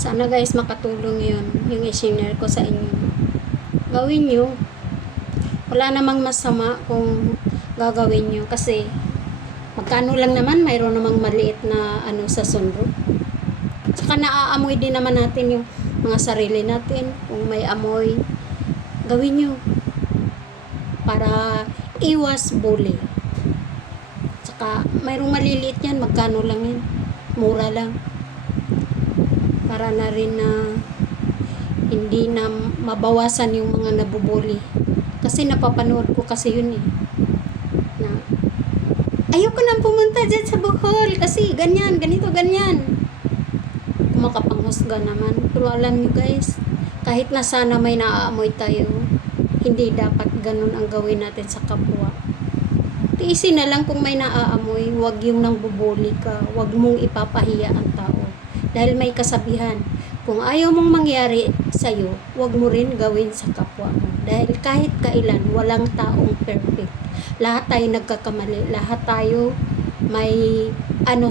Sana guys makatulong yun, yung i-share ko sa inyo. Gawin nyo. Wala namang masama kung gagawin nyo kasi magkano lang naman, mayroon namang maliit na sa sunro. Saka naaamoy din naman natin yung mga sarili natin. Kung may amoy, gawin nyo para iwas bully. Saka mayroong maliliit yan, magkano lang yan, mura lang, para na rin na hindi na mabawasan yung mga nabubuli. Kasi napapanood ko kasi yun na ayoko nang pumunta dyan sa Bohol kasi ganyan, ganito, ganyan. Makapanghusga naman. Pero alam nyo guys, kahit na sana may naaamoy tayo, hindi dapat ganun ang gawin natin sa kapwa. Tiisin na lang kung may naaamoy, wag yung nang bubuli ka, wag mong ipapahiya ang tao. Dahil may kasabihan, kung ayaw mong mangyari sa'yo, wag mo rin gawin sa kapwa mo. Dahil kahit kailan, walang taong perfect. Lahat tayo nagkakamali, lahat tayo may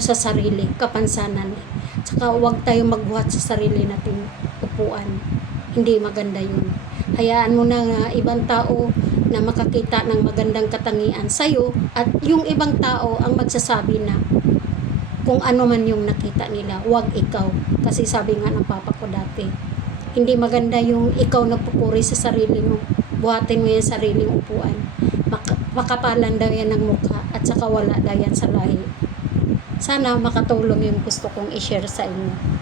sa sarili, kapansanan. Saka wag tayo magbuhat sa sarili nating upuan. Hindi maganda yun. Hayaan mo na ibang tao na makakita ng magandang katangian sa'yo at yung ibang tao ang magsasabi na kung ano man yung nakita nila, wag ikaw. Kasi sabi nga ng papa ko dati, hindi maganda yung ikaw nagpupuri sa sarili mo. Buhatin mo yung sariling upuan. Makapalan daw yan ng mukha at saka wala daw yan sa lahi. Sana makatulong yung gusto kong i-share sa inyo.